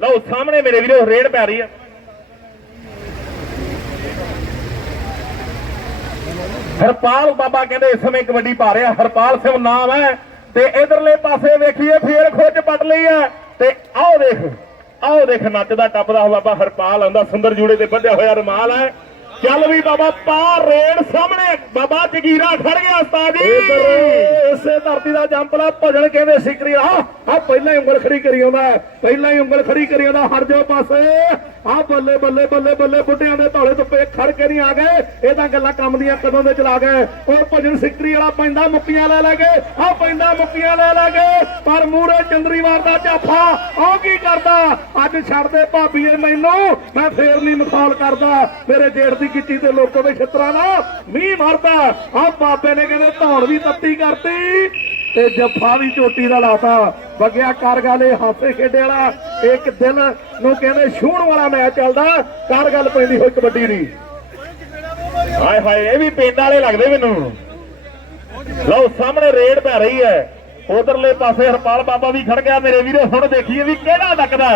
ਲਓ, ਸਾਹਮਣੇ ਮੇਰੇ ਵੀਰੋ, ਰੇਡ ਪੈ ਰਹੀ ਆ। ਹਰਪਾਲ ਬਾਬਾ ਕਹਿੰਦੇ ਇਸ ਸਮੇਂ ਕਬੱਡੀ ਪਾ ਰਿਹਾ। ਹਰਪਾਲ ਸਿੰਘ ਨਾਮ ਹੈ ਤੇ ਇਧਰਲੇ ਪਾਸੇ ਵੇਖੀਏ, ਫੇਰ ਖੁੱਚ ਪਟ ਲਈ ਹੈ। ਤੇ ਆਓ ਦੇਖ ਆਓ ਦੇਖ ਨੱਚਦਾ ਟੱਪਦਾ ਹੋਇਆ ਬਾਬਾ ਹਰਪਾਲ ਆਉਂਦਾ। ਸੁੰਦਰ ਜੂੜੇ ਤੇ ਬੰਨਿਆ ਹੋਇਆ ਰਮਾਲ ਹੈ। ਚੱਲ ਵੀ ਬਾਬਾ, ਪਾ ਰੇਡ ਸਾਹਮਣੇ। ਬਾਬਾ ਜਗੀਰਾ ਖੜ ਗਿਆ ਉਸਤਾਦ ਜੀ। ਇਸੇ ਧਰਤੀ ਦਾ ਜੰਪਲਾ ਭਜਣ ਕਹਿੰਦੇ ਸਿਕਰੀ ਆ ਆ ਪਹਿਲਾਂ ਹੀ ਉਂਗਲ ਖੜੀ ਕਰੀ ਆਉਂਦਾ ਪਹਿਲਾਂ ਹੀ ਉਂਗਲ ਖੜੀ ਕਰੀ ਆਉਂਦਾ, ਹਟ ਜਾਓ ਪਾਸੇ। ਆ ਬੱਲੇ ਬੱਲੇ ਬੱਲੇ ਬੱਲੇ, ਬੁੱਢਿਆਂ ਦੇ ਧੌਲੇ ਧੁੱਪੇ ਖੜ ਕੇ ਨਹੀਂ ਆ ਗਏ। ਇਹ ਤਾਂ ਗੱਲਾਂ ਕੰਮ ਦੀਆਂ ਕਦੋਂ ਦੇ ਚਲਾ ਗਏ। ਉਹ ਭਜਨ ਸਿਕਰੀ ਵਾਲਾ ਪੈਂਦਾ, ਮੁੱਕੀਆਂ ਲੈ ਲੈ ਕੇ ਆ ਪੈਂਦਾ, ਮੁੱਕੀਆਂ ਲੈ ਲੈ ਕੇ ਪਰ ਮੂਰੇ ਚੰਦਰੀਵਾਰ ਦਾ ਝਾਫਾ, ਉਹ ਕੀ ਕਰਦਾ? ਅੱਜ ਛੱਡ ਦੇ ਭਾਬੀਏ ਮੈਨੂੰ, ਮੈਂ ਫੇਰ ਨਹੀਂ ਮਖੌਲ ਕਰਦਾ। ਮੇਰੇ ਜੇੜ ਦੀ ਕੀਤੀ ਤੇ ਲੋਕਾਂ ਦੇ ਛਿੱਤਰਾਂ ਦਾ ਮੀਂਹ ਮਾਰਦਾ। ਆ ਬਾਬੇ ਨੇ ਕਹਿੰਦੇ ਧੌਣ ਵੀ ਤੱਤੀ ਕਰਤੀ ਤੇ ਜੱਫਾ ਵੀ ਚੋਟੀ ਦਾ ਲਾਤਾ। ਵਗਿਆ ਕਰ ਇਹ ਹਾਸੇ ਖੇਡੇ ਵਾਲਾ ਇੱਕ ਦਿਲ ਨੂੰ ਕਹਿੰਦੇ ਛੂਹਣ ਵਾਲਾ ਮੈਚ ਚੱਲਦਾ। ਕਰ ਪੈਂਦੀ ਹੋਈ ਕਬੱਡੀ ਦੀ। ਹਾਏ ਹਾਏ, ਇਹ ਵੀ ਪਿੰਡ ਵਾਲੇ ਲੱਗਦੇ ਮੈਨੂੰ। ਲਓ, ਸਾਹਮਣੇ ਰੇਡ ਪੈ ਰਹੀ ਹੈ। ਉਧਰਲੇ ਪਾਸੇ ਹਰਪਾਲ ਬਾਬਾ ਵੀ ਖੜ ਗਿਆ। ਮੇਰੇ ਵੀਰੇ, ਹੁਣ ਦੇਖੀਏ ਵੀ ਕਿਹੜਾ ਲੱਗਦਾ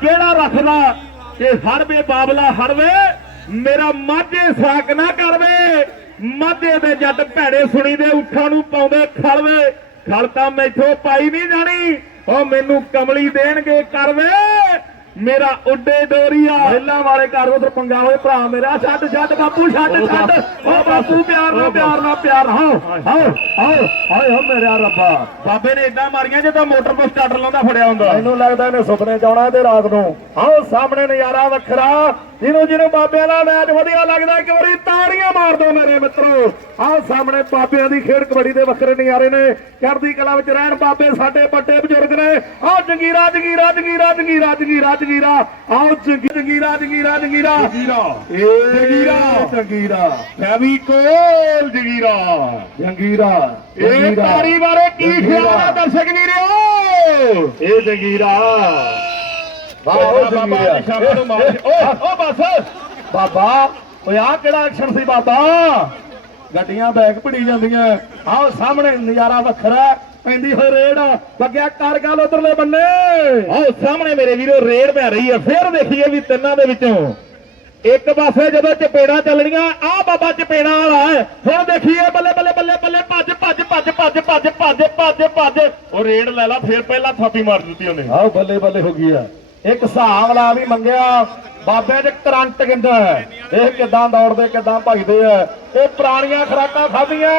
ਕਿਹੜਾ ਰੱਖਦਾ ਕਿ ਹੜਵੇ ਬਾਬਲਾ ਹੜਵੇ ਮੇਰਾ ਮਾਝੇ ਸਾਕ ਨਾ ਕਰਵੇ। ਮਾਝੇ ਦੇ ਜੱਟ ਭੈੜੇ ਸੁਣੀ ਦੇ ਉੱਠਾਂ ਨੂੰ ਪਾਉਂਦੇ ਖਲਵੇ। ਖਲ ਤਾਂ ਮੈਥੋਂ ਪਾਈ ਨਹੀਂ ਜਾਣੀ ਉਹ ਮੈਨੂੰ ਕਮਲੀ ਦੇਣਗੇ ਕਰਵੇ। ਮੇਰਾ ਉੱਡੇ ਡੋਰੀਆ। ਮਹਿਲਾ ਵਾਲੇ ਘਰ ਉਧਰ ਪੰਗਾ ਹੋਏ ਭਰਾ ਮੇਰਾ। ਛੱਡ ਛੱਡ ਬਾਪੂ ਛੱਡ ਛੱਡ। ਓ ਬਾਪੂ ਪਿਆਰ ਨਾਲ ਪਿਆਰ ਨਾਲ ਪਿਆਰ ਹਾਂ। ਹਾਂ ਹਾਂ ਹਾਏ ਹੋ ਮੇਰਾ ਰੱਬਾ। ਬਾਬੇ ਨੇ ਇਦਾਂ ਮਾਰੀਆਂ ਜਿੱਦਾਂ ਮੋਟਰ ਤੋਂ ਸਟਾਰਟਰ ਲਾਉਂਦਾ ਫੜਿਆ ਹੁੰਦਾ। ਮੈਨੂੰ ਲੱਗਦਾ ਇਹਨੇ ਸੁਪਨੇ ਚ ਆਉਣਾ ਤੇ ਰਾਤ ਨੂੰ। ਆਓ ਸਾਹਮਣੇ ਨਜ਼ਾਰਾ ਵੱਖਰਾ। ਜਿਹਨੂੰ ਜਿਹਨੂੰ ਬਾਬਿਆਂ ਦਾ ਮੈਚ ਵਧੀਆ ਲੱਗਦਾ ਇੱਕ ਵਾਰੀ ਤਾੜੀਆਂ ਮਾਰ ਦਿਓ ਮੇਰੇ ਮਿੱਤਰੋ। ਆਓ ਸਾਹਮਣੇ ਬਾਬਿਆਂ ਦੀ ਖੇਡ ਕਬੱਡੀ ਦੇ ਵੱਖਰੇ ਨਜ਼ਾਰੇ ਨੇ। ਚੜ੍ਹਦੀ ਕਲਾ ਵਿੱਚ ਰਹਿਣ ਬਾਬੇ ਸਾਡੇ ਵੱਡੇ ਬਜ਼ੁਰਗ ਨੇ। ਆਓ ਜੰਗੀਰਾ ਜੰਗੀਰਾ ਜੰਗੀਰਾ ਜੰਗੀਰਾ ਜੰਗੀਰਾ ਜੰਗੀਰਾ। ਜੰਗੀ- ਜੰਗੀਰਾ ਜੰਗੀਰਾ ਜੰਗੀਰਾ। ਜਗੀਰਾ। ਜੰਗੀਰਾ। ਜੰਗੀਰਾ। ਫੈਵੀਕੋਲ ਜਗੀਰਾ। ਜੰਗੀਰਾ ਇਹ। ਤਾਰੀ ਬਾਰੇ ਕੀ ਖਿਆਲ ਹੈ ਦਰਸ਼ਕ ਵੀਰੋ? ਇਹ ਜੰਗੀਰਾ। ਵਾਹ ਉਹ ਬਾਬਾ ਨਿਸ਼ਾਨਾ ਨੂੰ ਮਾਰ ਓ ਓ ਬਸ। ਬਾਬਾ ਓਏ ਆ ਕਿਹੜਾ ਐਕਸ਼ਨ ਸੀ ਬਾਬਾ? ਗੱਡੀਆਂ ਬੈਕ ਭੜੀ ਜਾਂਦੀਆਂ। ਆਹ ਸਾਹਮਣੇ ਨਜ਼ਾਰਾ ਵੱਖਰਾ। ਪੈਂਦੀ ਹੋਈ ਰੇਡ। ਲੱਗਿਆ ਕਰ ਗੱਲ ਉਧਰਲੇ ਬੰਨੇ। ਆਓ ਸਾਹਮਣੇ ਮੇਰੇ ਵੀਰੋ ਰੇਡ ਪੈ ਰਹੀ ਹੈ। ਫੇਰ ਦੇਖੀਏ ਵੀ ਤਿੰਨਾਂ ਦੇ ਵਿੱਚੋਂ। ਇੱਕ ਪਾਸੇ ਜਦੋਂ ਚਪੇੜਾਂ ਚੱਲਣੀਆਂ ਆ ਬਾਬਾ ਚਪੇੜਾਂ ਵਾਲਾ ਹੈ। ਹੁਣ ਦੇਖੀਏ ਬੱਲੇ ਬੱਲੇ ਬੱਲੇ ਬੱਲੇ ਭੱਜ ਭੱਜ ਭੱਜ ਭੱਜ ਭੱਜ ਭੱਜ ਭੱਜ ਭੱਜ। ਉਹ ਰੇਡ ਲੈ ਲਾ ਫੇਰ ਪਹਿਲਾਂ ਥਾਪੀ ਮਾਰ ਦਿੱਤੀ ਉਹਨੇ। ਆਹ ਬੱਲੇ ਬੱਲੇ ਹੋ ਗਈ ਆ। ਇੱਕ ਹਿਸਾਬ ਲਾ ਵੀ ਮੰਗਿਆ ਬਾਬੇ ਦੇ ਕਰੰਟ ਕਿੰਦਾ ਇਹ ਕਿਦਾਂ ਦੌੜਦੇ ਕਿਦਾਂ ਭਜਦੇ ਆ। ਇਹ ਪੁਰਾਣੀਆਂ ਖਰਾਕਾਂ ਖਾਧੀਆਂ।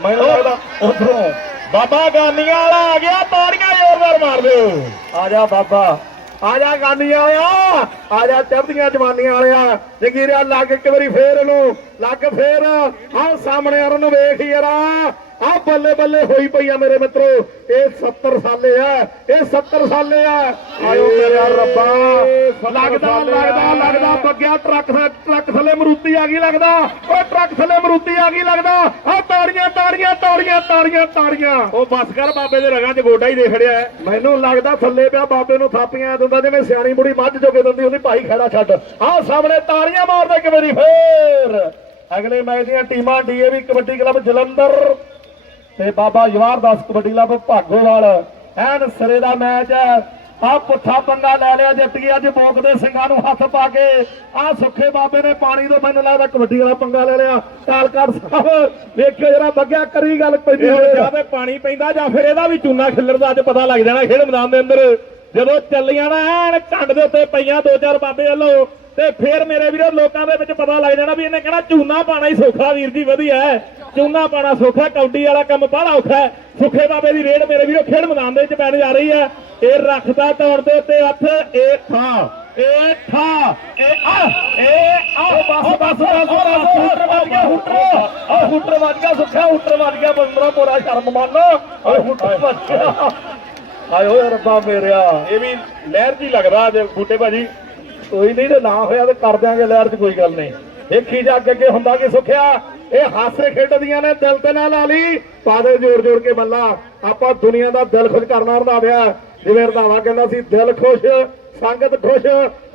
ਮੈਨੂੰ ਲੱਗਦਾ ਉਧਰੋਂ ਬਾਬਾ ਗਾਨੀਆਂ ਵਾਲਾ ਆ ਗਿਆ ਤਾੜੀਆਂ ਜ਼ੋਰਦਾਰ ਮਾਰ ਦਿਓ। ਆ ਜਾ ਬਾਬਾ। ਆ ਜਾ ਗਾਨੀ ਵਾਲਿਆ ਆ ਜਾ ਚੜ੍ਹਦੀਆਂ ਜਵਾਨੀਆਂ ਵਾਲਿਆ। ਜਗੀਰਿਆ ਲੱਗ ਇੱਕ ਵਾਰੀ ਫੇਰ ਇਹਨੂੰ ਲੱਗ ਫੇਰ। ਆਹ ਸਾਹਮਣੇ ਆਰਨ ਨੂੰ ਵੇਖ ਯਾਰਾ ਆ ਬੱਲੇ ਬੱਲੇ ਹੋਈ ਪਈ ਆ ਮੇਰੇ ਮਿੱਤਰੋ। ਇਹ 70 ਸਾਲੇ ਆ ਇਹ 70 ਸਾਲੇ ਆ। ਆਇਓ ਮੇਰਾ ਰੱਬਾ। ਲੱਗਦਾ ਲੱਗਦਾ ਲੱਗਦਾ ਬੱਗਿਆ ਟਰੱਕ ਟਰੱਕ ਥੱਲੇ ਮਰੂਤੀ ਆ ਗਈ ਲੱਗਦਾ। ਓ ਟਰੱਕ ਥੱਲੇ ਮਰੂਤੀ ਆ ਗਈ ਲੱਗਦਾ। ਆ ਤਾੜੀਆਂ ਤਾੜੀਆਂ ਤਾੜੀਆਂ ਤਾੜੀਆਂ ਤਾੜੀਆਂ। ਉਹ ਬਸ ਕਰ ਬਾਬੇ ਦੇ ਰਗਾਂ 'ਚ ਗੋਡਾ ਹੀ ਦੇ ਖੜਿਆ ਹੈ। ਮੈਨੂੰ ਲੱਗਦਾ ਥੱਲੇ ਪਿਆ ਬਾਬੇ ਨੂੰ ਥਾਪੀਆਂ ਦਿੰਦਾ ਜਿਵੇਂ ਸਿਆਣੀ ਬੁੜੀ ਮੱਝ ਜੋਗੇ ਦਿੰਦੀ ਉਹਦੀ ਭਾਈ ਖੜਾ ਛੱਡ। ਆਹ ਸਾਹਮਣੇ ਤਾੜੀਆਂ ਮਾਰਦਾ ਇੱਕ ਵਾਰੀ ਫੇਰ। ਅਗਲੇ ਮੈਚ ਦੀਆਂ ਟੀਮਾਂ ਡੀਏਵੀ ਕਬੱਡੀ ਕਲੱਬ ਜਲੰਧਰ। ਤੇ ਬਾਬਾ ਜਵਾਰਦਾਸ ਕਬੱਡੀ ਕਲੱਬ ਭਾਗੋਵਾਲ ਐਨ ਸਿਰੇ ਦਾ ਮੈਚ ਹੈ। ਆ ਪੁੱਠਾ ਪੰਗਾ ਲੈ ਲਿਆ ਗਈ ਅੱਜ ਬੋਕ ਦੇ ਸਿੰਘਾਂ ਨੂੰ ਹੱਥ ਪਾ ਕੇ ਆ ਸੁੱਖੇ ਬਾਬੇ ਨੇ ਪਾਣੀ ਤੋਂ ਮੈਨੂੰ ਲੱਗਦਾ ਕਬੱਡੀ ਵਾਲਾ ਪੰਗਾ ਲੈ ਲਿਆ। ਕਾਲਕਾੜ ਸਾਹਿਬ ਵੇਖਿਓ ਜਰਾ ਬੱਗਿਆ ਕਰੀ ਗੱਲ ਪੈਂਦੀ ਹੋਏ ਜਾਂ ਤੇ ਪਾਣੀ ਪੈਂਦਾ ਜਾਂ ਫਿਰ ਇਹਦਾ ਵੀ ਚੂਨਾ ਖਿੱਲਰਦਾ ਅੱਜ ਪਤਾ ਲੱਗ ਜਾਣਾ ਖੇਡ ਮੈਦਾਨ ਦੇ ਅੰਦਰ। ਜਦੋਂ ਚੱਲੀਆਂ ਨਾ ਐਨ ਝੰਡ ਦੇ ਉੱਤੇ ਪਈਆਂ ਦੋ ਚਾਰ ਬਾਬੇ ਵੱਲੋਂ ਤੇ ਫੇਰ ਮੇਰੇ ਵੀਰੋ, ਲੋਕਾਂ ਦੇ ਵਿੱਚ ਪਤਾ ਲੱਗ ਜਾਣਾ ਵੀ ਇਹਨੇ ਕਹਿਣਾ ਚੂਨਾ ਪਾਣਾ ਹੀ ਸੌਖਾ, ਵੀਰ ਜੀ ਵਧੀਆ ਹੈ। ਚੂਨਾ ਪਾਣਾ ਸੌਖਾ ਕੌਡੀ ਵਾਲਾ ਕੰਮ ਬਾਹਲਾ ਔਖਾ ਹੈ। ਸੁੱਖੇ ਬਾਬੇ ਦੀ ਰੇਡ ਮੇਰੇ ਵੀਰੋ, ਖੇਡ ਮੈਦਾਨ ਦੇ ਵਿੱਚ ਪੈਣ ਜਾ ਰਹੀ ਹੈ। ਇਹ ਰੱਖਦਾ ਤੌਰ ਦੇ ਉੱਤੇ ਹੱਥ, ਇਹ ਥਾਂ ਇਹ ਥਾਂ, ਇਹ ਆ ਇਹ ਆ, ਬਸ ਬਸ ਬਸ ਬਸ ਵੱਜ ਗਿਆ, ਹੁੱਟਰ। ਆ ਹੁੱਟਰ ਵੱਜ ਗਿਆ, ਸੁੱਖਿਆ ਹੁੱਟਰ ਵੱਜ ਗਿਆ ਬੰਦਰਾ ਮੋਰਾ ਸ਼ਰਮ ਮੰਨ। ਓਏ ਹੁੱਟਰ ਵੱਜ ਗਿਆ। ਆਏ ਓਏ ਰੱਬਾ ਮੇਰਿਆ। ਇਹ ਵੀ ਲਹਿਰ ਜੀ ਲੱਗਦਾ ਅੱਜ ਬੂਟੇ ਭਾਜੀ। ਕੋਈ ਨਹੀਂ ਤੇ ਨਾ ਹੋਇਆ ਤੇ ਕਰ ਦਿਆਂਗੇ ਲਹਿਰ 'ਚ ਕੋਈ ਗੱਲ ਨਹੀਂ। ਦੇਖੀ ਜਾ ਅੱਗੇ ਹੁੰਦਾ ਕੀ ਸੁੱਖਿਆ, ਇਹ ਹਾਸੇ ਖੇਡਦੀਆਂ ਨੇ, ਦਿਲ ਤੇ ਨਾ ਲਾ ਲਈ ਪਾਦੇ ਜੋੜ ਜੋੜ ਕੇ ਬੱਲਾ। ਆਪਾਂ ਦੁਨੀਆ ਦਾ ਦਿਲ ਖੁਸ਼ ਕਰਨਾ ਰੰਧਾਵਿਆ। ਜਿਵੇਂ ਰੰਧਾਵਾ ਕਹਿੰਦਾ ਸੀ, ਦਿਲ ਖੁਸ਼, ਸੰਗਤ ਖੁਸ਼,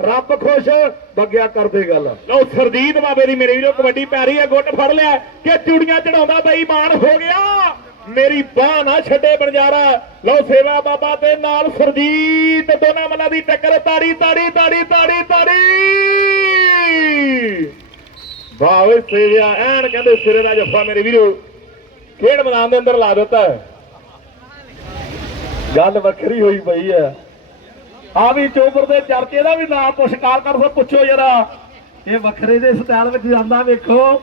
ਰੱਬ ਖੁਸ਼, ਬੱਗਿਆ ਕਰਦੇ ਗੱਲ। ਲਓ ਸਰਜੀਤ ਬਾਬੇ ਦੀ ਮੇਰੇ ਵੀਰੋ ਕਬੱਡੀ ਪੈ ਰਹੀ ਹੈ, ਗੁੱਟ ਫੜ ਲਿਆ, ਕਿ ਚੂੜੀਆਂ ਚੜਾਉਂਦਾ ਬੇਈਮਾਨ ਹੋ ਗਿਆ। ਮੇਰੀ ਬਾਹ ਨਾ ਛੱਡੇ ਬੰਜਾਰਾ। ਲਓ ਸੇਵਾ ਬਾਬਾ ਤੇ ਨਾਲ ਸਰਜੀਤ, ਦੋਨਾਂ ਮੱਲਾਂ ਦੀ ਟੱਕਰ, ਤਾੜੀ ਤਾੜੀ ਤਾੜੀ ਤਾੜੀ ਤਾੜੀ। ਵਾਹ ਓਏ ਐਨ ਕਹਿੰਦੇ ਸਿਰੇ ਦਾ ਜੱਫਾ ਮੇਰੇ ਵੀਰੋ। ਖੇਡ ਮੈਦਾਨ ਦੇ ਅੰਦਰ ਲਾ ਦਿੱਤਾ ਗੱਲ ਵੱਖਰੀ ਹੋਈ ਪਈ ਹੈ। ਆ ਵੀ ਚੋਬਰ ਦੇ ਚਰਚੇ ਦਾ ਵੀ ਨਾਮ ਪੁਸ਼ਕਾਰ ਕਰ ਪੁੱਛੋ ਜਰਾ। ਇਹ ਵੱਖਰੇ ਦੇ ਸਟਾਈਲ ਵਿੱਚ ਜਾਂਦਾ ਵੇਖੋ।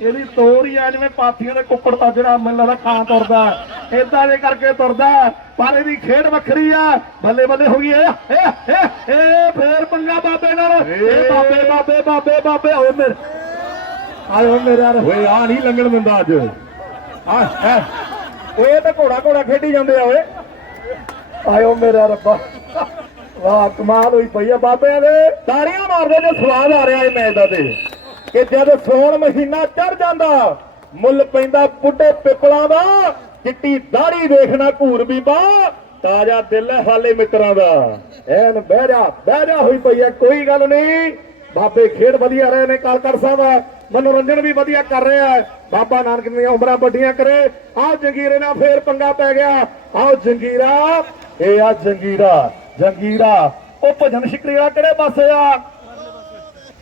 ਇਹਦੀ ਤੋਰ ਹੀ ਆ ਜਿਵੇਂ ਪਾਥੀਆਂ ਦੇ ਕੁੱਕੜ ਤਾਂ ਜਿਹੜਾ ਮੈਨੂੰ ਲੱਗਦਾ ਕਾਂ ਤੁਰਦਾ। ਇਦਾਂ ਦੇ ਕਰਕੇ ਤੁਰਦਾ ਪਰ ਇਹਦੀ ਖੇਡ ਵੱਖਰੀ ਆ। ਬੱਲੇ ਬੱਲੇ ਹੋ ਗਈ ਇਹ ਇਹ ਫੇਰ ਪੰਗਾ ਬਾਬੇ ਨਾਲ। ਇਹ ਬਾਬੇ ਬਾਬੇ ਬਾਬੇ ਬਾਬੇ ਓਏ ਮੇਰੇ। ਆਇਓ ਮੇਰੇ ਯਾਰ। ਓਏ ਆ ਨਹੀਂ ਲੰਘਣ ਦਿੰਦਾ ਅੱਜ। ਆ ਹੈ। ਓਏ ਇਹ ਤਾਂ ਘੋੜਾ ਘੋੜਾ ਖੇਡੀ ਜਾਂਦੇ ਆ ਓਏ। ਆਇਓ ਮੇਰਾ ਰੱਬਾ। ਵਾਹ ਕਮਾਲ ਹੋਈ ਪਈ ਆ ਬਾਬਿਆਂ ਦੇ। ਤਾੜੀਆਂ ਮਾਰਦੇ ਜੇ ਸਵਾਦ ਆ ਰਿਹਾ ਇਹ ਮੈਚ ਦਾ ਤੇ। ਕਿ ਜਦ ਸੌਣ ਮਹੀਨਾ ਚੜ ਜਾਂਦਾ, ਮੁੱਲ ਪੈਂਦਾ ਬੁੱਢੇ ਪਿੱਪਲਾਂ ਦਾ, ਚਿੱਟੀ ਦਾੜੀ ਦੇਖਣਾ ਘੂਰ ਬੀਬਾ, ਤਾਜ਼ਾ ਦਿਲ ਹੈ ਹਾਲੇ ਮਿੱਤਰਾਂ ਦਾ। ਐਨ ਬਹਿ ਜਾ ਬਹਿ ਜਾ ਹੋਈ ਪਈ ਆ ਕੋਈ ਗੱਲ ਨਹੀਂ। ਬਾਬੇ ਖੇਡ ਵਧੀਆ ਰਹੇ ਨੇ ਕਾਲਕਰ ਸਾਹਿਬ ਮਨੋਰੰਜਨ ਵੀ ਵਧੀਆ ਕਰ ਰਿਹਾ ਹੈ। ਬਾਬਾ ਨਾਨਕ ਦੀਆਂ ਉਮਰਾਂ ਵੱਡੀਆਂ ਕਰੇ। ਆਹ ਜੰਗੀਰੇ ਨਾਲ ਫੇਰ ਪੰਗਾ ਪੈ ਗਿਆ। ਆਹ ਜੰਗੀਰਾ, ਇਹ ਆ ਜੰਗੀਰਾ। ਜੰਗੀਰਾ, ਉਹ ਭਜਨ ਸ਼ਿਕਰੀਆ ਕਿਹੜੇ ਪਾਸੇ ਆ?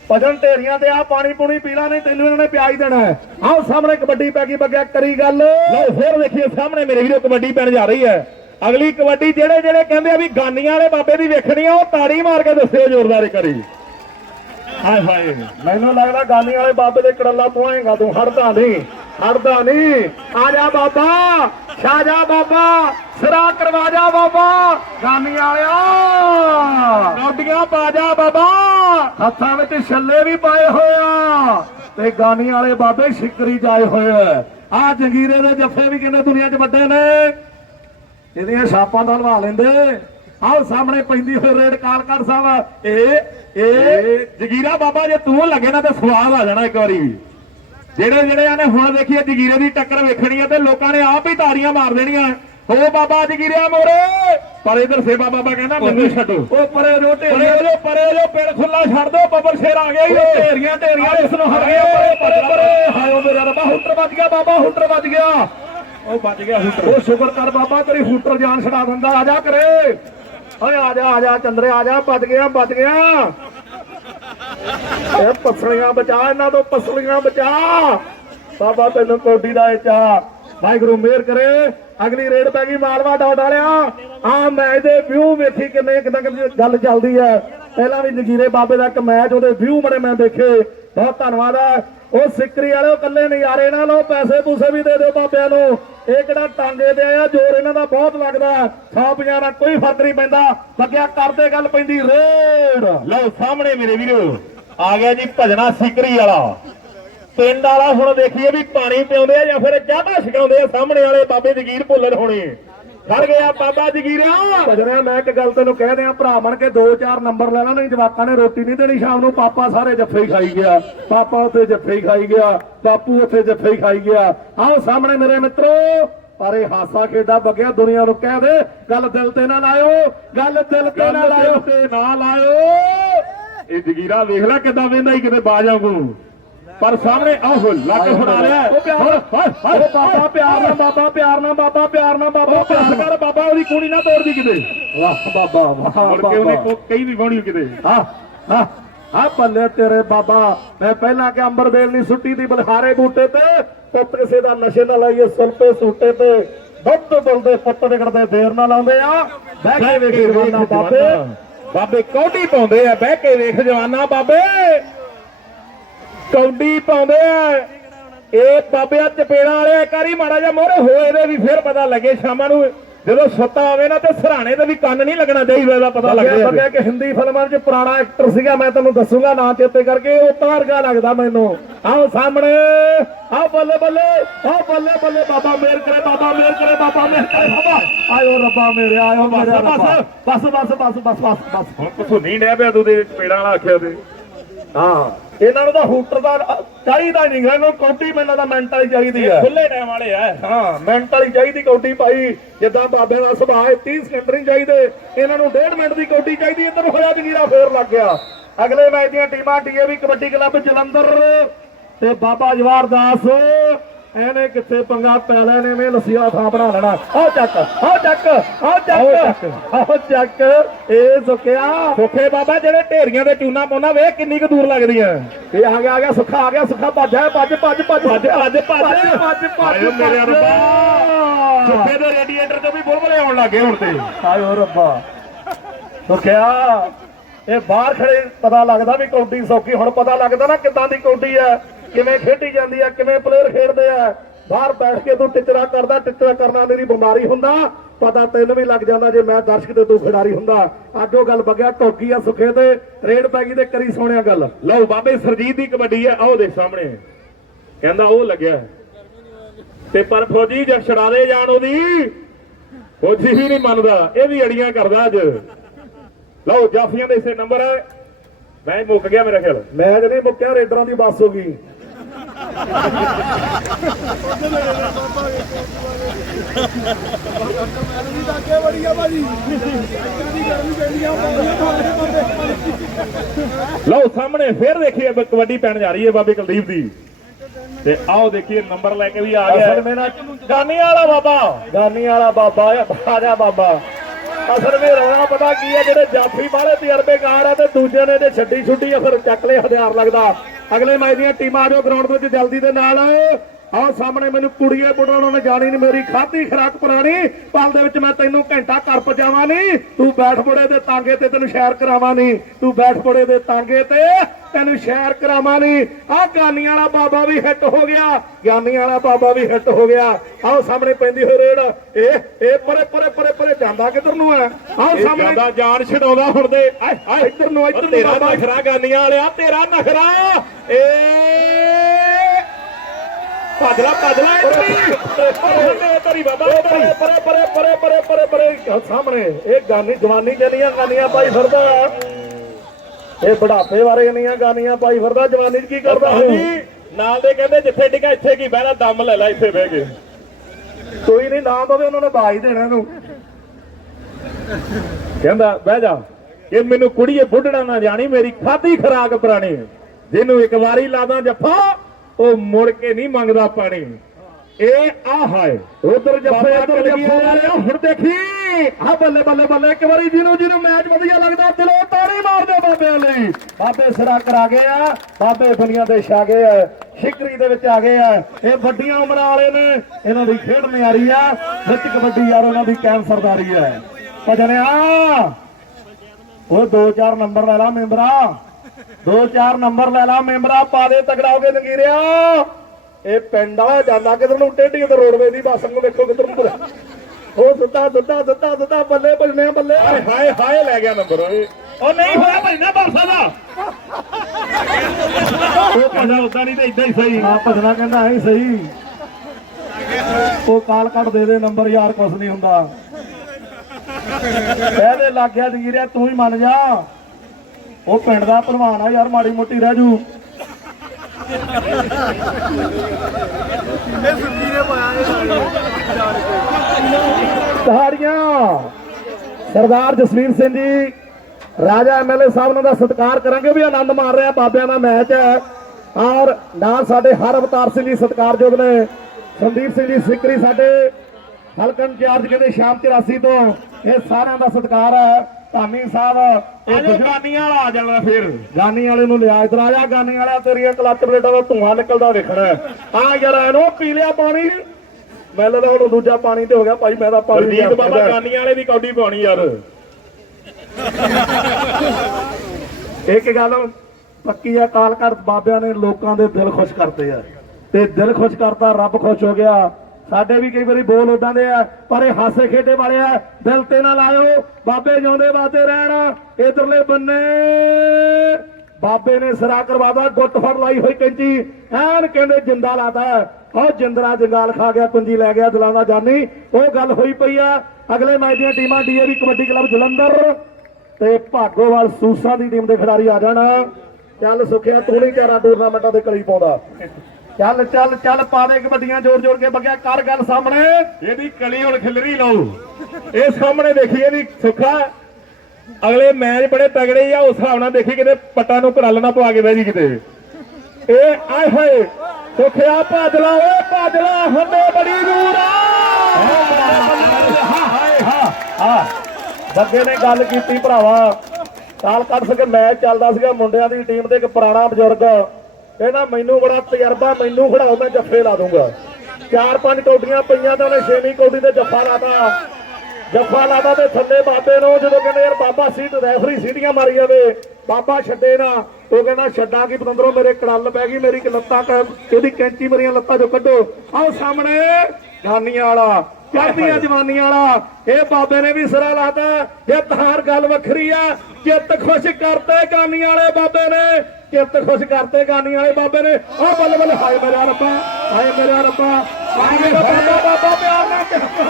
ਭਜਨ ਢੇਰੀਆਂ ਤੇ ਆ ਪਾਣੀ ਪੂਣੀ ਪੀਲਾ ਨਹੀਂ ਤੈਨੂੰ ਇਹਨਾਂ ਨੇ ਪਿਆਈ ਦੇਣਾ ਹੈ। ਆਹ ਸਾਹਮਣੇ ਕਬੱਡੀ ਪੈ ਗਈ ਬੱਗਿਆ ਕਰੀ ਗੱਲ। ਲਓ ਫਿਰ ਦੇਖੀਏ ਸਾਹਮਣੇ ਮੇਰੇ ਵੀਰੋ ਕਬੱਡੀ ਪੈਣ ਜਾ ਰਹੀ ਹੈ। ਅਗਲੀ ਕਬੱਡੀ ਜਿਹੜੇ ਜਿਹੜੇ ਕਹਿੰਦੇ ਆ ਵੀ ਗਾਨੀਆਂ ਵਾਲੇ ਬਾਬੇ ਦੀ ਵੇਖਣੀ ਆ ਉਹ ਤਾੜੀ ਮਾਰ ਕੇ ਦੱਸਿਓ ਜ਼ੋਰਦਾਰ ਕਰੀ ਹਾਏ ਹਾਏ ਮੈਨੂੰ ਲੱਗਦਾ ਗਾਨੀ ਵਾਲੇ ਬਾਬੇ ਦੇ ਕੜੱਲਾ ਪਵਾਏਗਾ ਤੂੰ ਹੜਦਾ ਨਹੀਂ ਹੜਦਾ ਨਹੀਂ। ਆ ਜਾ ਬਾਬਾ ਛਾ ਜਾ ਬਾਬਾ ਸਿਰਾ ਕਰਵਾ ਜਾ ਬਾਬਾ ਗਾਨੀ ਵਾਲਿਆ ਰੋਟੀਆਂ ਪਾ ਜਾ ਬਾਬਾ ਹੱਥਾਂ ਵਿੱਚ ਛੱਲੇ ਵੀ ਪਾਏ ਹੋਏ ਆ ਤੇ ਗਾਨੀ ਵਾਲੇ ਬਾਬੇ ਸ਼ਿਕਰੀ ਜਾਏ ਹੋਏ ਆ ਜੰਗੀਰੇ ਦੇ ਜੱਫੇ ਵੀ ਕਿੰਨੇ ਦੁਨੀਆ 'ਚ ਵੱਡੇ ਨੇ ਇਹਦੀਆਂ ਛਾਪਾਂ ਤਾਂ ਲਵਾ ਲੈਂਦੇ ਆਹ ਸਾਹਮਣੇ ਪੈਂਦੀ ਹੋਈ ਰੇਡ ਕਾਲਕਰ ਸਾਹਿਬ ਇਹ ਇਹ ਜਗੀਰਾ ਬਾਬਾ ਜੇ ਤੂੰ ਲੱਗੇ ਨਾ ਤੇ ਸਵਾਦ ਆ ਜਾਣਾ ਇੱਕ ਵਾਰੀ ਵੀ ਜਿਹੜੇ ਜਿਹੜੇ ਆਨੇ ਹੁਣ ਦੇਖੀਏ ਜਗੀਰੇ ਦੀ ਟੱਕਰ ਵੇਖਣੀ ਆ ਤੇ ਲੋਕਾਂ ਨੇ ਆਪ ਹੀ ਤਾੜੀਆਂ ਮਾਰ ਦੇਣੀਆਂ। ਹੋ ਬਾਬਾ ਜਗੀਰਿਆ ਮੋਰੇ! ਪਰ ਇਧਰ ਸੇਵਾ ਬਾਬਾ ਕਹਿੰਦਾ ਮੈਨੂੰ ਛੱਡੋ। ਉਹ ਪਰੇ ਰੋਟੇ ਪਰੇ ਹੋ ਜੋ ਪਰੇ ਹੋ ਜੋ ਪੇੜ ਖੁੱਲਾ ਛੱਡ ਦੋ ਬੱਬਰ ਸ਼ੇਰ ਆ ਗਿਆ ਹੀ। ਢੇਰੀਆਂ ਢੇਰੀਆਂ ਇਸ ਨੂੰ ਹਟ ਪਰੇ, ਪਰੇ ਪਰੇ, ਹਾਇਓ ਮੇਰਾ ਰੱਬਾ ਹੁੱਟਰ ਵੱਜ ਗਿਆ ਬਾਬਾ ਹੁੱਟਰ ਵੱਜ ਗਿਆ। ਉਹ ਬਚ ਗਿਆ ਹੁੱਟਰ। ਉਹ ਸ਼ੁਕਰ ਕਰ ਬਾਬਾ ਤੇਰੀ ਹੁੱਟਰ ਜਾਨ ਛਡਾ ਦਿੰਦਾ। ਆ ਜਾ ਕਰੇ ਓਏ ਆ ਜਾ ਆ ਜਾ ਚੰਦਰੇ ਆ ਜਾ। ਵੱਜ ਗਿਆ ਵੱਜ ਗਿਆ। ਇਹ ਪਸਲੀਆਂ ਬਚਾ, ਇਹਨਾਂ ਤੋਂ ਪਸਲੀਆਂ ਬਚਾ। ਬਾਬਾ ਤੈਨੂੰ ਕੋਡੀ ਦਾ ਇਹ ਚਾ ਵਾਹਿਗੁਰੂ ਮਿਹਰ ਕਰੇ। ਅਗਲੀ ਰੇਡ ਪੈ ਗਈ ਮਾਲਵਾ ਡਾਟ ਵਾਲਿਆ। ਆ ਮੈਚ ਦੇ ਵਿਊ ਵੇਖੀ ਕਿੰਨੇ, ਕਿੰਨਾ ਗੱਲ ਚੱਲਦੀ ਹੈ। ਪਹਿਲਾਂ ਵੀ ਜਗੀਰੇ ਬਾਬੇ ਦਾ ਇੱਕ ਮੈਚ, ਉਹਦੇ ਵਿਊ ਬੜੇ ਮੈਂ ਦੇਖੇ। ਬਹੁਤ ਧੰਨਵਾਦ ਹੈ ਉਹ ਸਿੱਕਰੀ ਵਾਲੇ ਉਹ ਕੱਲੇ ਨਜ਼ਾਰੇ ਨਾ ਲਓ ਪੈਸੇ ਪੂਸੇ ਵੀ ਦੇ ਦਿਓ ਬਾਬਿਆਂ ਨੂੰ। ਇਹ ਕਿਹੜਾ ਟਾਂਗੇ ਤੇ ਆਇਆ, ਜ਼ੋਰ ਇਹਨਾਂ ਦਾ ਬਹੁਤ ਲੱਗਦਾ। 150 ਨਾਲ ਕੋਈ ਫ਼ਰਕ ਨਹੀਂ ਪੈਂਦਾ। ਲੱਗਿਆ ਕਰਦੇ ਗੱਲ ਪੈਂਦੀ ਰੇਡ। ਲਓ ਸਾਹਮਣੇ ਮੇਰੇ ਵੀਰੋ। ਆ ਗਿਆ ਜੀ ਭਜਣਾ ਸਿਕਰੀ ਵਾਲਾ। ਪਿੰਡ ਵਾਲਾ ਹੁਣ ਦੇਖੀਏ ਵੀ ਪਾਣੀ ਪਿਆਉਂਦੇ ਆ ਜਾਂ ਫਿਰ ਚਾਹਤਾ ਛਕਾਉਂਦੇ ਆ ਸਾਹਮਣੇ ਵਾਲੇ ਬਾਬੇ ਜਗੀਰ ਭੁੱਲਰ ਹੋਣੇ। ਖੜ ਗਿਆ ਬਾਬਾ ਜਗੀਰਾ। ਭਜਣਾ ਮੈਂ ਇੱਕ ਗੱਲ ਤੈਨੂੰ ਕਹਿ ਦਿਆਂ ਭਰਾ ਬਣ ਕੇ 2-4 ਨੰਬਰ ਲੈਣਾ ਨਹੀਂ ਜਵਾਕਾਂ ਨੇ ਰੋਟੀ ਨਹੀਂ ਦੇਣੀ ਸ਼ਾਮ ਨੂੰ ਪਾਪਾ ਸਾਰੇ ਜੱਫੇ ਹੀ ਖਾਈ ਗਿਆ। ਪਾਪਾ ਉੱਥੇ ਜੱਫੇ ਹੀ ਖਾਈ ਗਿਆ ਬਾਪੂ ਉੱਥੇ ਜੱਫੇ ਹੀ ਖਾਈ ਗਿਆ। ਆਓ ਸਾਹਮਣੇ ਮੇਰੇ ਮਿੱਤਰੋ ਪਰ ਇਹ ਹਾਸਾ ਖੇਡਾ ਬਗਿਆ ਦੁਨੀਆ ਨੂੰ ਕਹਿ ਦੇ ਗੱਲ ਦਿਲ ਤੇ ਨਾ ਲਾਇਓ ਗੱਲ ਦਿਲ ਤੇ ਨਾ ਲਾਇਓ। ਤੇ ਨਾ ਲਾਇਓ। ਇਹ ਜਗੀਰਾ ਵੇਖ ਲੈ ਕਿਦਾਂ ਵੇਂਦਾ ਹੀ ਕਿਤੇ ਬਾਜ ਵਾਂਗੂ। ਪਰ ਸਾਹਮਣੇ ਆਹੋ ਲੱਕ ਫੜਾ ਪਿਆਰ ਹੁਣ, ਬਾਬਾ ਪਿਆਰ ਨਾਲ ਬਾਬਾ ਪਿਆਰ ਨਾਲ ਬਾਬਾ ਪਿਆਰ ਨਾਲ ਬਾਬਾ ਪਿਆਰ ਨਾਲ। ਕਰ ਬਾਬਾ ਉਹਦੀ ਕੁੜੀ ਨਾ ਤੋੜਦੀ ਕਿਤੇ। ਵਾਹ ਬਾਬਾ ਵਾਹ ਮੁੜ ਕੇ ਉਹਨੇ ਕਈ ਵੀ ਗਾਉਣੀ ਕਿਤੇ। ਹਾਂ ਹਾਂ ਆ ਬੱਲੇ ਤੇਰੇ ਬਾਬਾ। ਮੈਂ ਪਹਿਲਾਂ ਕਿ ਅੰਬਰਵੇਲ ਨਹੀਂ ਸੁੱਟੀ ਦੀ ਬਲਹਾਰੇ ਬੂਟੇ ਤੇ। ਪੁੱਤ ਕਿਸੇ ਦਾ ਨਸ਼ੇ ਨਾ ਲਾਈਏ ਸੁਲਪੇ ਸੂਟੇ ਤੇ। ਦੁੱਧ ਬਲਦੇ ਪੁੱਤ ਵਿਗੜਦੇ ਦੇਰ ਨਾ ਲਾਉਂਦੇ ਆ। ਬਹਿ ਕੇ ਵੇਖ ਜਵਾਨਾ ਬਾਬੇ। ਬਾਬੇ ਕੌਡੀ ਪਾਉਂਦੇ ਆ, ਬਹਿ ਕੇ ਵੇਖ ਜਵਾਨਾ ਬਾਬੇ। ਕੌਡੀ ਪਾਉਂਦੇ ਆ। ਇਹ ਬਾਬਿਆਂ ਚਪੇੜਾ ਵਾਲੇ ਇੱਕ ਵਾਰੀ ਮਾੜਾ ਜਿਹਾ ਮੋਹਰੇ ਹੋਏ ਦੇ ਵੀ ਫਿਰ ਪਤਾ ਲੱਗੇ ਸ਼ਾਮਾਂ ਨੂੰ। ਜਦੋਂ ਸੁੱਤਾ ਆਵੇ ਨਾ ਤੇ ਸਰਾਣੇ ਤੇ ਵੀ ਕੰਨ ਨਹੀਂ ਲੱਗਣਾ ਚਾਹੀਦਾ ਇਹਦਾ ਪਤਾ ਲੱਗ ਲੱਗਿਆ ਕਿ ਹਿੰਦੀ ਫਿਲਮਾਂ 'ਚ ਪੁਰਾਣਾ ਐਕਟਰ ਸੀਗਾ ਮੈਂ ਤੈਨੂੰ ਦੱਸੂਗਾ ਨਾਂ ਚੇਤੇ ਕਰਕੇ ਉਹ ਤਾਰਗਾ ਲੱਗਦਾ ਮੈਨੂੰ। ਆਓ ਸਾਹਮਣੇ ਆ ਬੱਲੇ ਬੱਲੇ ਆ ਬੱਲੇ ਬੱਲੇ ਬਾਬਾ ਮੇਰ ਕਰੇ ਬਾਬਾ ਮੇਰ ਕਰੇ ਬਾਬਾ ਮੇਰ ਕਰੇ ਬਾਬਾ। ਆਇਓ ਰੱਬਾ ਮੇਰੇ ਆਇਓ ਮੇਰੇ ਬਸ ਬਸ ਬਸ ਬਸ ਬਸ ਬਸ ਹੁਣ ਕੁਛ ਨਹੀਂ ਡਿਆ ਪਿਆ ਤੂੰ ਦੇ ਚਪੇੜਾਂ ਵਾਲਾ ਆਖਿਆ ਤੇ। ਹਾਂ। ਇਹਨਾਂ ਨੂੰ ਤਾਂ ਹੂਟਰ ਦਾ ਚਾਹੀਦਾ ਨਹੀਂ ਇਹਨਾਂ ਨੂੰ ਕੌਡੀ ਮੈਨੂੰ ਦਾ ਮਿੰਟ ਵਾਲੀ ਚਾਹੀਦੀ ਹੈ। ਖੁੱਲੇ ਟਾਈਮ ਵਾਲੇ ਆ। ਹਾਂ ਮਿੰਟ ਵਾਲੀ ਚਾਹੀਦੀ ਕੌਡੀ ਭਾਈ। ਜਿੱਦਾਂ ਬਾਬੇ ਦਾ ਸੁਭਾਅ ਹੈ 30 ਸਕਿੰਟ ਨਹੀਂ ਚਾਹੀਦੇ। ਇਹਨਾਂ ਨੂੰ 1.5 ਮਿੰਟ ਦੀ ਕੌਡੀ ਚਾਹੀਦੀ ਇੱਧਰ ਹੋਇਆ ਜਗੀਰਾ ਫੇਰ ਲੱਗ ਗਿਆ। ਅਗਲੇ ਮੈਚ ਦੀਆਂ ਟੀਮਾਂ ਡੀਏਵੀ ਕਬੱਡੀ ਕਲੱਬ ਜਲੰਧਰ ਤੇ ਬਾਬਾ ਜਵਾਰ ਦਾਸ ਐਨੇ ਕਿੱਥੇ ਪੰਗਾ ਪੈ ਲੈਣੇ ਨੇ ਲਸੀਆ ਥਾਂ ਬਣਾ ਲੈਣਾ। ਆਹ ਚੱਕ ਆਹ ਚੱਕ ਆਹ ਚੱਕ ਆਹ ਚੱਕ। ਇਹ ਸੁੱਕਿਆ। ਸੁੱਖੇ ਬਾਬਾ ਜਿਹੜੇ ਢੇਰੀਆਂ ਦੇ ਚੂਨਾ ਪਾਉਣਾ ਵੇਖ ਕਿੰਨੀ ਕੁ ਦੂਰ ਲੱਗਦੀਆਂ। ਇਹ ਆ ਗਿਆ ਆ ਗਿਆ ਸੁੱਖਾ ਆ ਗਿਆ ਸੁੱਖਾ ਭੱਜ ਆ ਭੱਜ ਭੱਜ ਭੱਜ। ਭੱਜ, ਭੱਜ, ਭੱਜ। ਭੱਜ ਮੇਰੇ ਰੱਬਾ। ਸੁੱਖੇ ਦੇ ਰੇਡੀਏਟਰ ਤੋਂ ਵੀ ਬੁਲਬੁਲੇ ਆਉਣ ਲੱਗੇ ਹੁਣ ਤੇ। ਹਾਏ ਓ ਰੱਬਾ। ਸੁੱਖਿਆ ਇਹ ਬਾਹਰ ਖੜੇ ਪਤਾ ਲੱਗਦਾ ਵੀ ਕੌਡੀ ਸੌਖੀ। ਹੁਣ ਪਤਾ ਲੱਗਦਾ ਨਾ ਕਿੱਦਾਂ ਦੀ ਕੌਡੀ ਆ ਕਿਵੇਂ ਖੇਡੀ ਜਾਂਦੀ ਆ, ਕਿਵੇਂ ਪਲੇਅਰ ਖੇਡਦੇ ਆ? ਬਾਹਰ ਬੈਠ ਕੇ ਤੂੰ ਟਿਚਰਾ ਕਰਦਾ ਟਿਚਰਾ ਕਰਨਾ ਮੇਰੀ ਬਿਮਾਰੀ ਹੁੰਦਾ। ਪਤਾ ਤੈਨੂੰ ਵੀ ਲੱਗ ਜਾਂਦਾ ਜੇ ਮੈਂ ਦਰਸ਼ਕ ਤੇ ਤੂੰ ਖਿਡਾਰੀ ਹੁੰਦਾ। ਅੱਜ ਉਹ ਗੱਲ ਬਗਿਆ ਟੋਕੀ ਆ ਸੁੱਖੇ ਤੇ, ਰੇਡ ਪੈ ਗਈ ਤੇ ਕਰੀ ਸੋਹਣਿਆ ਗੱਲ। ਲਓ ਬਾਬੇ ਸਰਜੀਤ ਦੀ ਕਬੱਡੀ ਆ, ਆਓ ਦੇ ਸਾਹਮਣੇ। ਕਹਿੰਦਾ ਉਹ ਲੱਗਿਆ। ਤੇ ਪਰ ਫੌਜੀ ਜਦ ਛੜਾ ਜਾਣ ਉਹਦੀ ਫੌਜੀ ਵੀ ਨਹੀਂ ਮੰਨਦਾ। ਇਹ ਵੀ ਅੜੀਆਂ ਕਰਦਾ ਅੱਜ। ਲਓ ਜਾਫੀਆਂ ਦੇ ਇਸੇ ਨੰਬਰ ਮੈਂ ਮੁੱਕ ਗਿਆ ਮੇਰਾ ਖਿਆਲ। ਮੈਚ ਨਹੀਂ ਮੁੱਕਿਆ, ਰੇਡਰਾਂ ਦੀ ਬੱਸ ਹੋ ਗਈ। ਲਓ ਸਾਹਮਣੇ ਫੇਰ ਦੇਖੀਏ ਕਬੱਡੀ ਪੈਣ ਜਾ ਰਹੀ ਹੈ ਬਾਬੇ ਕੁਲਦੀਪ ਦੀ। ਤੇ ਆਓ ਦੇਖੀਏ ਨੰਬਰ ਲੈ ਕੇ ਵੀ ਆ ਗਿਆ। ਅਸਲ ਮੇਰਾ ਗਾਨੀ ਵਾਲਾ ਬਾਬਾ। ਗਾਨੀ ਵਾਲਾ ਬਾਬਾ ਆ ਜਾ ਬਾਬਾ। ਅਸਲ ਵਿੱਚ ਰੌਣਾ ਪਤਾ ਕੀ ਆ ਜਿਹੜੇ ਜਾਫੀ ਵਾਲੇ ਤਜਰਬੇਕਾਰ ਆ ਤੇ ਦੂਜੇ ਨੇ ਤੇ ਛੱਡੀ ਛੁੱਡੀ ਆ ਫਿਰ ਚੱਕ ਲੈ ਹਥਿਆਰ ਲੱਗਦਾ। ਅਗਲੇ ਮੈਚ ਦੀਆਂ ਟੀਮਾਂ ਆ ਜਾਓ ਗਰਾਊਂਡ ਵਿੱਚ ਜਲਦੀ ਦੇ ਨਾਲ। ਆਹ ਸਾਹਮਣੇ ਮੈਨੂੰ ਕੁੜੀਏ ਬੁੱਢਾ ਉਹਨਾਂ ਨੇ ਜਾਣੀ ਨਹੀਂ, ਮੇਰੀ ਖਾਧੀ ਖਰਾਕ ਪੁਰਾਣੀ। ਪਲ ਦੇ ਵਿੱਚ ਮੈਂ ਤੈਨੂੰ ਘੰਟਾ ਘਰ ਪਜਾਵਾਂ ਨਹੀਂ ਤੂੰ ਬੈਠ ਬੁੜੇ ਦੇ ਤਾਂਗੇ ਤੇ ਤੈਨੂੰ ਸ਼ੈਰ ਕਰਾਵਾਂ ਨਹੀਂ ਤੂੰ ਬੈਠ ਬੁੜੇ ਦੇ ਤਾਂਗੇ ਤੇ ਤੈਨੂੰ ਸ਼ੈਰ ਕਰਾਵਾਂ ਨਹੀਂ ਆਹ ਗਾਨੀਆਂ ਵਾਲਾ ਬਾਬਾ ਵੀ ਹਿੱਟ ਹੋ ਗਿਆ। ਗਿਆਨੀਆਂ ਵਾਲਾ ਬਾਬਾ ਵੀ ਹਿੱਟ ਹੋ ਗਿਆ। ਆਹ ਸਾਹਮਣੇ ਪੈਂਦੀ ਹੋਈ ਰੇਡ। ਇਹ ਇਹ ਪਰੇ ਪਰੇ ਪਰੇ ਪਰੇ ਜਾਂਦਾ ਕਿੱਧਰ ਨੂੰ ਹੈ? ਆਹ ਸਾਹਮਣੇ ਜ਼ਿਆਦਾ ਜਾਨ ਛਡਾਉਂਦਾ ਹੁਣ ਦੇ ਆਏ ਆਏ। ਇੱਧਰ ਨੂੰ ਇੱਧਰ ਨੂੰ ਤੇਰਾ ਬਾਬਾ। ਨਖਰਾ ਗਾਨੀਆਂ ਵਾਲਿਆ ਤੇਰਾ ਨਖਰਾ। ਏ ਭੱਜਲਾ ਭੱਜਲਾ ਇੱਥੇ। ਤੇਰੀ ਬਾਬਾ ਪਰੇ ਪਰੇ ਪਰੇ ਪਰੇ ਪਰੇ। ਸਾਹਮਣੇ ਇਹ ਗਾਨੀ ਜਵਾਨੀ ਜਨੀਆਂ ਗਾਨੀਆਂ ਪਾਈ ਫਿਰਦਾ ਇਹ ਬੁਢਾਪੇ ਬਾਰੇ ਨਹੀਂ ਗਾਨੀਆਂ ਪਾਈ ਫਿਰਦਾ ਜਵਾਨੀ 'ਚ ਕੀ ਕਰਦਾ? ਹਾਂਜੀ ਨਾਲ ਦੇ ਕਹਿੰਦੇ ਜਿੱਥੇ ਡਿੱਗਾ ਇੱਥੇ ਕੀ ਬਹਿਣਾ ਦਮ ਲੈ ਲੈ ਇੱਥੇ ਬਹਿ ਕੇ। ਕੋਈ ਨਹੀਂ ਨਾ ਦਵੇ ਉਹਨਾਂ ਨੇ ਬਾਜ ਦੇਣਾ ਇਹਨੂੰ। ਕਹਿੰਦਾ ਬਹਿ ਜਾ। ਇਹ ਮੈਨੂੰ ਕੁੜੀਏ ਬੁੱਢੜਾ ਨਾ ਜਾਣੀ ਮੇਰੀ ਖਾਦੀ ਖਰਾਕ ਪੁਰਾਣੀ। ਜਿਹਨੂੰ ਇੱਕ ਵਾਰੀ ਲਾਦਾ ਜੱਫਾ ਉਹ ਮੁੜ ਕੇ ਨਹੀਂ ਮੰਗਦਾ ਪਾਣੀ। ਇਹ ਆ ਹਾਏ ਉਧਰ ਜੱਫੇ ਬਾਬਾ ਇੱਧਰ ਜੱਫੇ ਵਾਲਿਆ ਹੁਣ ਦੇਖੀ। ਆ ਬੱਲੇ ਬੱਲੇ ਬੱਲੇ ਇੱਕ ਵਾਰੀ ਜਿਹਨੂੰ ਜਿਹਨੂੰ ਮੈਚ ਵਧੀਆ ਲੱਗਦਾ ਦਿਲੋਂ ਤਾੜੀ ਮਾਰ ਦਿਓ ਬਾਬਿਆਂ ਲਈ ਬਾਬੇ ਸਿਰਾ ਕਰਾ ਗਏ ਆ ਬਾਬੇ ਦੁਨੀਆ ਦੇ ਛਾ ਗਏ ਆ ਸ਼ਿਕਰੀ ਦੇ ਵਿੱਚ ਆ ਗਏ ਆ। ਇਹ ਵੱਡੀਆਂ ਉਮਰਾਂ ਵਾਲੇ ਨੇ ਇਹਨਾਂ ਦੀ ਖੇਡ ਨਿਆਰੀ ਆ। ਵਿੱਚ ਕਬੱਡੀ ਯਾਰ ਉਹਨਾਂ ਦੀ ਕੈਮ ਸਰਦਾਰੀ ਆ। ਭਜਨਿਆ ਉਹ ਦੋ ਚਾਰ ਨੰਬਰ ਲੈ ਲਾ ਮੈਂਬਰਾ। ਦੋ ਚਾਰ ਨੰਬਰ ਲੈ ਲਾ ਮੈਂਬਰਾ ਪਾ ਦੇ ਤਗੜਾ ਹੋ ਕੇ ਨਗੀਰਿਆ ਇਹ ਪਿੰਡ ਆ ਜਾਂਦਾ ਕਿਧਰ ਨੂੰ ਟੇਢੀ ਤੇ ਰੋਡਵੇ ਦੀ ਬੱਸ ਨੂੰ ਵੇਖੋ ਕਿਧਰ ਨੂੰ। ਉਹ ਸਿੱਧਾ ਸਿੱਧਾ ਸਿੱਧਾ ਸਿੱਧਾ ਬੱਲੇ ਭਜਨੇ ਬੱਲੇ। ਹਾਏ ਹਾਏ ਹਾਏ ਲੈ ਗਿਆ ਨੰਬਰ ਓਏ। ਉਹ ਨਹੀਂ ਹੋਇਆ ਭਾਈ ਨਾ ਬਰਸਾ ਦਾ ਉਹ ਕਹਿੰਦਾ ਉਦਾਂ ਨਹੀਂ ਤੇ ਇਦਾਂ ਹੀ ਸਹੀ। ਆ ਭਜਨਾ ਕਹਿੰਦਾ ਐ ਸਹੀ। ਉਹ ਕਾਲ ਕੱਢ ਦੇ ਦੇ ਨੰਬਰ ਯਾਰ ਕੁਛ ਨਹੀਂ ਹੁੰਦਾ। ਇਹਦੇ ਲੱਗ ਗਿਆ ਜਗੀਰਿਆ ਤੂੰ ਹੀ ਮੰਨ ਜਾ। ਉਹ ਪਿੰਡ ਦਾ ਭਲਵਾਨ ਆ ਯਾਰ ਮਾੜੀ ਮੋਟੀ ਰਹਿ ਜੂ। ਤਾੜੀਆਂ ਸਰਦਾਰ ਜਸਵੀਰ ਸਿੰਘ ਜੀ, ਰਾਜਾ ਐਮਐਲਏ ਸਾਹਿਬ ਉਹਨਾਂ ਦਾ ਸਤਿਕਾਰ ਕਰਾਂਗੇ ਵੀ ਆਨੰਦ ਮਾਰ ਰਿਹਾ ਬਾਬਿਆਂ ਦਾ ਮੈਚ ਹੈ। ਔਰ ਨਾਲ ਸਾਡੇ ਹਰ ਅਵਤਾਰ ਸਿੰਘ ਜੀ ਸਤਿਕਾਰਯੋਗ ਨੇ, ਸੰਦੀਪ ਸਿੰਘ ਜੀ ਸਿੱਕਰੀ ਸਾਡੇ ਹਲਕਾ ਇੰਚਾਰਜ ਕਹਿੰਦੇ ਸ਼ਾਮ 84 ਤੋਂ, ਇਹ ਸਾਰਿਆਂ ਦਾ ਸਤਿਕਾਰ ਹੈ। ਧਾਮੀ ਸਾਹਿਬ ਇਹ ਗਾਨੀਆਂ ਵਾਲਾ ਆ ਜਾਣਾ ਫਿਰ। ਗਾਨੀ ਵਾਲੇ ਨੂੰ ਲਿਆ ਇਧਰ ਆ ਜਾ ਗਾਨੀ ਵਾਲਿਆ ਤੇਰੀਆਂ ਕਲੱਚ ਪਲੇਟਾਂ ਦਾ ਧੂਆਂ ਨਿਕਲਦਾ ਵੇਖਣਾ ਆ ਯਾਰ ਇਹਨੂੰ ਪੀ ਲਿਆ ਪਾਣੀ। ਮੈਂ ਲੱਗਦਾ ਹੁਣ ਦੂਜਾ ਪਾਣੀ ਤੇ ਹੋ ਗਿਆ ਭਾਈ ਮੈਂ ਤਾਂ ਪਾਣੀ ਰਜੀਤ ਬਾਬਾ। ਗਾਨੀਆਂ ਵਾਲੇ ਦੀ ਕੌਡੀ ਪਾਉਣੀ ਯਾਰ। ਇੱਕ ਗੱਲ ਪੱਕੀ ਆ ਕਾਲ ਕਰ ਬਾਬਿਆਂ ਨੇ ਲੋਕਾਂ ਦੇ ਦਿਲ ਖੁਸ਼ ਕਰਤੇ ਆ। ਤੇ ਦਿਲ ਖੁਸ਼ ਕਰਤਾ ਰੱਬ ਖੁਸ਼ ਹੋ ਗਿਆ। ਸਾਡੇ ਵੀ ਕਈ ਵਾਰੀ ਬੋਲ ਉਦਾਂ ਦੇ ਆ, ਪਰ ਇਹ ਹਾਸੇ ਖੇਡੇ ਵਾਲੇ ਆ। ਦਿਲ ਤੇ ਨਾ ਲਾਇਓ, ਬਾਬੇ ਜਿਉਂਦੇ ਵਾਦੇ ਰਹਿਣ। ਇਧਰਲੇ ਬੰਨੇ, ਬਾਬੇ ਨੇ ਸਿਰਾ ਕਰਵਾਦਾ ਗੁੱਟ ਫੜ ਲਾਈ ਹੋਈ ਕੈਂਚੀ। ਐਨ ਕਹਿੰਦੇ ਜਿੰਦਾ ਲਾਦਾ ਉਹ ਜਿੰਦਰਾ ਜੰਗਾਲ ਖਾ ਗਿਆ ਪੰਜੀ ਲੈ ਗਿਆ ਦਿਲਾਂ ਜਾਨੀ। ਉਹ ਗੱਲ ਹੋਈ ਪਈ ਆ, ਅਗਲੇ ਮੈਚ ਦੀਆਂ ਟੀਮਾਂ ਡੀਏਵੀ ਕਬੱਡੀ ਕਲੱਬ ਜਲੰਧਰ ਤੇ ਭਾਗੋਵਾਲ ਸੂਸਾ ਦੀ ਟੀਮ ਦੇ ਖਿਡਾਰੀ ਆ ਜਾਣ। ਚੱਲ ਸੁਖਿਆ, ਤੂੰ ਨਹੀਂ ਚਾਰਾ ਟੂਰਨਾਮੈਂਟਾਂ ਦੇ ਕਲੀ ਪਾਉਂਦਾ। ਚੱਲ ਚੱਲ ਚੱਲ ਪਾ ਦੇ ਕਬੱਡੀਆਂ ਜੋੜ ਜੋੜ ਕੇ ਬੱਗਿਆ ਕਰ ਗੱਲ ਸਾਹਮਣੇ। ਇਹਦੀ ਕਲੀ ਹੁਣ ਖਿਲਰੀ ਲਾਓ ਇਹ ਸਾਹਮਣੇ ਦੇਖੀ ਇਹਦੀ ਸੁੱਖਾ। ਅਗਲੇ ਮੈਚ ਬੜੇ ਤਗੜੇ ਆ ਉਸ ਹਿਸਾਬ ਨਾਲ ਦੇਖੀ ਕਿਤੇ ਪੱਟਾਂ ਨੂੰ ਕਰਲ ਨਾ ਪਵਾ ਕੇ ਬਹਿ ਜੀ ਕਿਤੇ। ਇਹ ਆਏ ਹੋਏ ਸੁਖਿਆ ਭੱਜ ਲਾ ਓਏ ਭੱਜ ਲਾ ਹੰਦੇ ਬੜੀ ਦੂਰ ਆ। ਹਾਏ ਹਾਂ ਬੱਗੇ ਨੇ ਗੱਲ ਕੀਤੀ ਭਰਾਵਾ। ਕਾਲ ਕੱਢ ਸਕੇ ਮੈਚ ਚੱਲਦਾ ਸੀਗਾ ਮੁੰਡਿਆਂ ਦੀ ਟੀਮ ਦੇ ਇੱਕ ਪੁਰਾਣਾ ਬਜ਼ੁਰਗ। ਕਹਿੰਦਾ ਮੈਨੂੰ ਬੜਾ ਤਜਰਬਾ ਮੈਨੂੰ ਖੜਾਓ ਮੈਂ ਜੱਫੇ ਲਾ ਦੂੰਗਾ। ਚਾਰ ਪੰਜ ਕੌਡੀਆਂ ਪਈਆਂ ਤਾਂ ਉਹਨੇ ਛੇਵੀਂ ਕੌਡੀ ਤੇ ਜੱਫਾ ਲਾਤਾ। ਜੱਫਾ ਲਾਤਾ ਤੇ ਥੱਲੇ ਬਾਬੇ ਨੂੰ ਜਦੋਂ ਕਹਿੰਦੇ ਯਾਰ ਬਾਬਾ ਸੀਟ ਰੈਫਰੀ ਸੀਟੀਆਂ ਮਾਰੀ ਜਾਵੇ ਬਾਬਾ ਛੱਡੇ ਨਾ। ਉਹ ਕਹਿੰਦਾ ਛੱਡਾਂ ਕੀ ਪਤੰਦਰੋਂ ਮੇਰੇ ਕੜਲ ਪੈ ਗਈ ਮੇਰੀ ਲੱਤਾਂ ਕ- ਇਹਦੀ ਕੈਂਚੀ ਮਰੀਆਂ ਲੱਤਾਂ ਚੋਂ ਕੱਢੋ। ਆਓ ਸਾਹਮਣੇ ਗਾਨੀਆਂ ਵਾਲਾ ਚੜ੍ਹਦੀਆਂ ਜਵਾਨੀਆਂ ਵਾਲਾ ਇਹ ਬਾਬੇ ਨੇ ਵੀ ਸਿਰਾ ਲਾਤਾ। ਜਿੱਤ ਹਾਰ ਗੱਲ ਵੱਖਰੀ ਆ ਚਿੱਤ ਖੁਸ਼ ਕਰਤੇ ਗਾਨੀਆਂ ਵਾਲੇ ਬਾਬੇ ਨੇ। ਚਿੱਤ ਖੁਸ਼ ਕਰਤੇ ਗਾਨੀਆਂ ਵਾਲੇ ਬਾਬੇ ਨੇ। ਆ ਬੱਲੇ ਬੱਲੇ ਹਾਏ ਮੇਰਾ ਰੱਬਾ ਹਾਏ ਮੇਰਾ ਰੱਬਾ। ਬਾਬਾ ਬਾਬਾ ਪਿਆਰ ਨਾਲ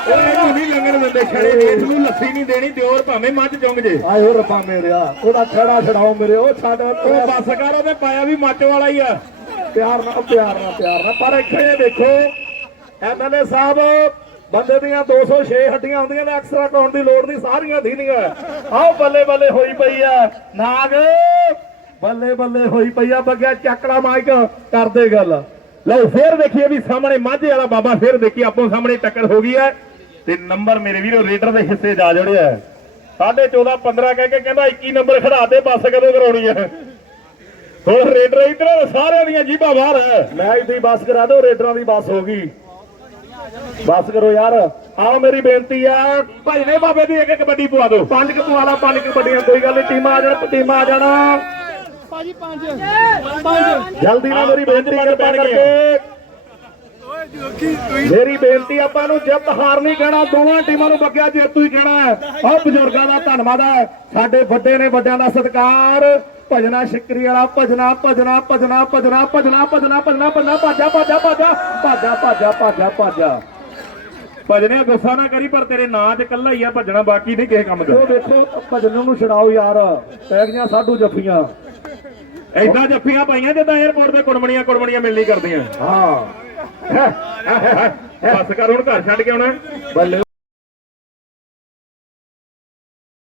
ਇਹਨੂੰ ਨਹੀਂ ਲੰਗਣ ਦਿੰਦੇ ਛੜੇ ਰੇਤ ਨੂੰ ਲੱਸੀ ਨਹੀਂ ਦੇਣੀ ਦਿਓਰ ਭਾਵੇਂ ਮੱਝ ਚੁੰਗ ਜੇ। ਆਏ ਹੋ ਰੱਬਾ ਮੇਰਿਆ ਉਹਦਾ ਛੜਾ ਛਡਾਓ ਮੇਰੇ ਉਹ ਛੱਡ ਉਹ ਬੱਸ ਕਰ ਉਹਦੇ ਪਾਇਆ ਵੀ ਮੱਚ ਵਾਲਾ ਹੀ ਆ। ਪਿਆਰ ਨਾਲ ਪਿਆਰ ਨਾਲ ਪਿਆਰ ਨਾਲ। ਪਰ ਇੱਥੇ ਦੇਖੋ ਐਮਐਲਏ ਸਾਹਿਬ ਬੰਦੇ ਦੀਆਂ 206 ਹੱਡੀਆਂ ਹੁੰਦੀਆਂ ਨੇ ਐਕਸਟਰਾ ਕਰਾਉਣ ਦੀ ਲੋੜ ਨਹੀਂ ਸਾਰੀਆਂ ਦੀਨੀਆਂ। ਆਓ ਬੱਲੇ ਬੱਲੇ ਹੋਈ ਪਈ ਆ। ਨਾਗ ਬੱਲੇ ਬੱਲੇ ਹੋਈ ਪਈ ਆ, ਬੱਗਿਆ ਚੱਕੜਾ ਮਾਈਕ, ਕਰਦੇ ਗੱਲ। ਲਓ, ਫੇਰ ਦੇਖੀਏ ਵੀ ਸਾਹਮਣੇ ਮਾਝੇ ਵਾਲਾ ਬਾਬਾ, ਫੇਰ ਦੇਖੀ ਆਪੋ ਸਾਹਮਣੇ ਟੱਕਰ ਹੋ ਗਈ ਹੈ। ਤੇ ਨੰਬਰ ਮੇਰੇ ਵੀਰੋ, ਰੇਡਰ ਦੇ ਹਿੱਸੇ ਜਾ ਜੜਿਆ ਸਾਢੇ 14 15 ਕਹਿ ਕੇ ਕਹਿੰਦਾ 21 ਨੰਬਰ ਖੜਾ ਦੇ, ਬੱਸ ਕਦੋਂ ਕਰਾਉਣੀ ਹੈ? ਹੋਰ ਰੇਡਰ ਇਧਰ, ਸਾਰਿਆਂ ਦੀਆਂ ਜੀਬਾਂ ਬਾਹਰ ਹੈ। ਮੈਚ ਦੀ ਬੱਸ ਕਰਾ ਦਿਓ, ਰੇਡਰਾਂ ਦੀ ਬੱਸ ਹੋ ਗਈ। ਬੱਸ ਕਰੋ ਯਾਰ। ਆਓ ਮੇਰੀ ਬੇਨਤੀ ਆ ਭਾਈ ਨੇ ਬਾਬੇ ਦੀ ਇੱਕ ਇੱਕ ਕਬੱਡੀ ਪਵਾ ਦਿਓ। ਪੰਜ ਪਵਾ ਲਾ, ਪੰਜ ਕੁ ਕੋਈ ਗੱਲ ਨਹੀਂ ਟੀਮਾਂ ਆ ਜਾਣਾ, ਟੀਮਾਂ ਆ ਜਾਣਾ। ਭਾਜੀ ਪੰਜ। ਪੰਜ। ਜਲਦੀ ਨਾਲ ਮੇਰੀ ਬੇਨਤੀ ਕਿਰਪਾ ਕਰਕੇ ਮੇਰੀ ਬੇਨਤੀ ਆਪਾਂ ਨੂੰ ਜਿੱਤ ਹਾਰ ਨਹੀਂ ਕਹਿਣਾ ਦੋਵਾਂ ਟੀਮਾਂ ਨੂੰ ਬੱਗਿਆ ਜੇਤੂ ਹੀ ਕਹਿਣਾ ਹੈ। ਆਹ ਬਜ਼ੁਰਗਾਂ ਦਾ ਧੰਨਵਾਦ ਹੈ। ਸਾਡੇ ਵੱਡੇ ਨੇ ਵੱਡਿਆਂ ਦਾ ਸਤਿਕਾਰ। ਭਜਨਾ ਸ਼ਿਕਰੀ ਵਾਲਾ ਭਜਨਾ ਭਜਨਾ ਭਜਨਾ ਭਜਨਾ ਭਜਨਾ ਭਜਨਾ ਭਜਨਾ ਭਜਨਾ ਭਾਜਾ ਭਾਜਾ ਭਾਜਾ ਭਾਜਾ ਭਾਜਾ ਭਾਜਾ ਭਾਜਾ। ਭਜਨੇ ਗੁੱਸਾ ਨਾ ਕਰੀ ਪਰ ਤੇਰੇ ਨਾਂ 'ਚ ਕੱਲਾ ਹੀ ਆ ਭੱਜਣਾ ਬਾਕੀ ਨਹੀਂ ਕਿਸੇ ਕੰਮ ਦਾ। ਉਹ ਦੇਖੋ ਭਜਨ ਨੂੰ ਛਡਾਓ ਯਾਰ। ਪੈ ਗਈਆਂ ਸਾਡੂ ਜੱਫੀਆਂ। ਐਦਾਂ ਜੱਫੀਆਂ ਪਾਈਆਂ ਜਿੱਦਾਂ 에어ਪੋਰਟ ਤੇ ਕੁੜਮਣੀਆਂ ਕੁੜਮਣੀਆਂ ਮਿਲਣੀ ਕਰਦੀਆਂ। ਹਾਂ। ਬਸ ਕਰ ਹੁਣ ਘਰ ਛੱਡ ਕੇ ਆਉਣਾ। ਬੱਲੇ